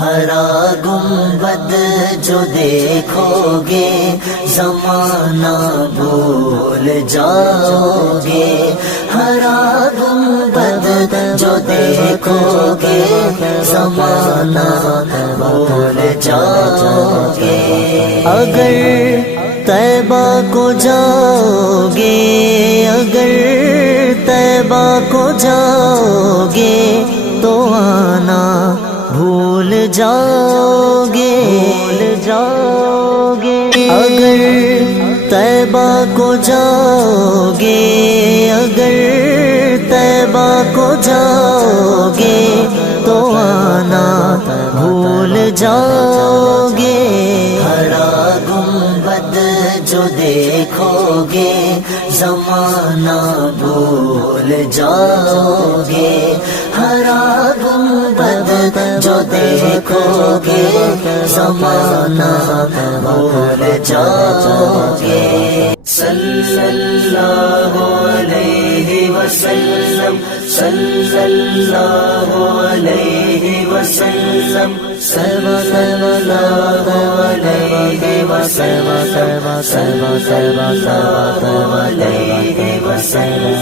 ہرا گنبد جو دیکھو گے زمانہ بھول جاؤ گے، ہرا گنبد جو دیکھو گے زمانہ بھول جاؤ گے۔ اگر طیبہ کو جاؤ گے، اگر طیبہ کو جاؤ گے تو آنا بھول جاؤ گے، اگر طیبہ کو جاؤ گے، اگر طیبہ کو جاؤ گے تو آنا بھول جاؤ گے۔ ہرا گنبد جو دیکھو گے زمانہ بھول جاؤ گے، ہرا گنبد جو دیکھو گے زمانہ بھول جاؤ گے۔ صلی اللہ علیہ وسلم، صلی اللہ علیہ وسلم، صلی اللہ علیہ وسلم، صلی اللہ علیہ وسلم۔